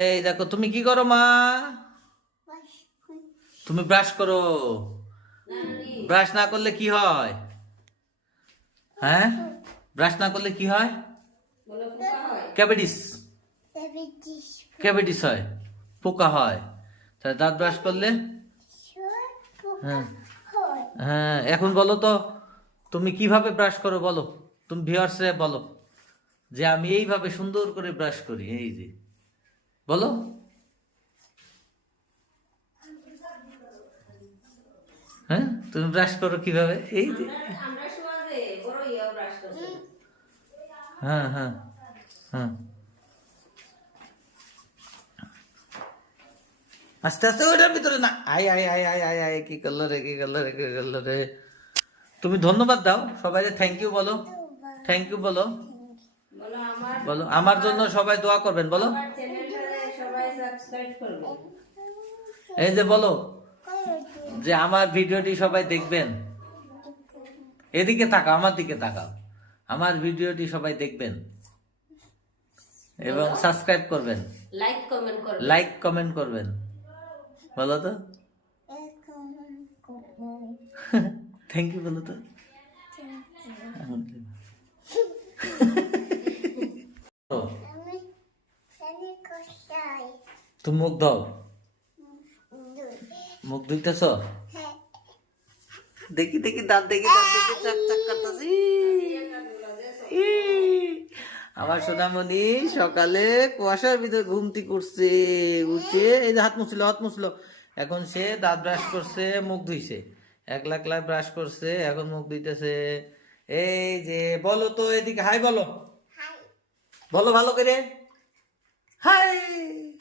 এই দেখো তুমি কি করো মা? তুমি ব্রাশ করো। ব্রাশ না করলে কি হয়? হ্যাঁ, ব্রাশ না করলে কি হয়? ক্যাভিটিস। ক্যাভিটিস হয়, পোকা হয়। তাহলে দাঁত ব্রাশ করলে হ্যাঁ হ্যাঁ। এখন বলো তো তুমি কিভাবে ব্রাশ করো বলো, তুমি ভিউয়ার্সরে বলো যে আমি এইভাবে সুন্দর করে ব্রাশ করি। এই যে বলো, হ্যাঁ তুমি ব্রাশ করো কিভাবে? এই যে হ্যাঁ হ্যাঁ হ্যাঁ, আস্তে আস্তে ওটার ভিতরে না। আয় আয় আয় আয় আয় আয়, কি করলো রে, কি করলো রে, কি করলো রে। তুমি ধন্যবাদ দাও সবাই, থ্যাংক ইউ বলো, থ্যাংক ইউ বলো, বলো আমার জন্য সবাই দোয়া করবেন বলো। এই যে বলো যে আমার ভিডিওটি সবাই দেখবেন। এদিকে তাকাও, আমার দিকে তাকাও। আমার ভিডিওটি সবাই দেখবেন এবং সাবস্ক্রাইব করবেন, লাইক কমেন্ট করবেন। বলো তো থ্যাংক ইউ বলো তো। তুমি মুখ দাও, মুখ ধুইতেছ? দেখি দেখি দাঁত, দেখি দাঁত, দেখি চাক চাক করতেছি। আমার সোনামণি সকালে কুয়াশার ভিতরে ঘুমতি করছে, উঠে এই যে হাত মুছলো, হাত মুছলো। এখন সে দাঁত ব্রাশ করছে, মুখ ধুইছে, একলা একলা ব্রাশ করছে, এখন মুখ ধুইতেছে। এই যে বলো তো এদিকে হাই বলো, বলো ভালো করে হাই।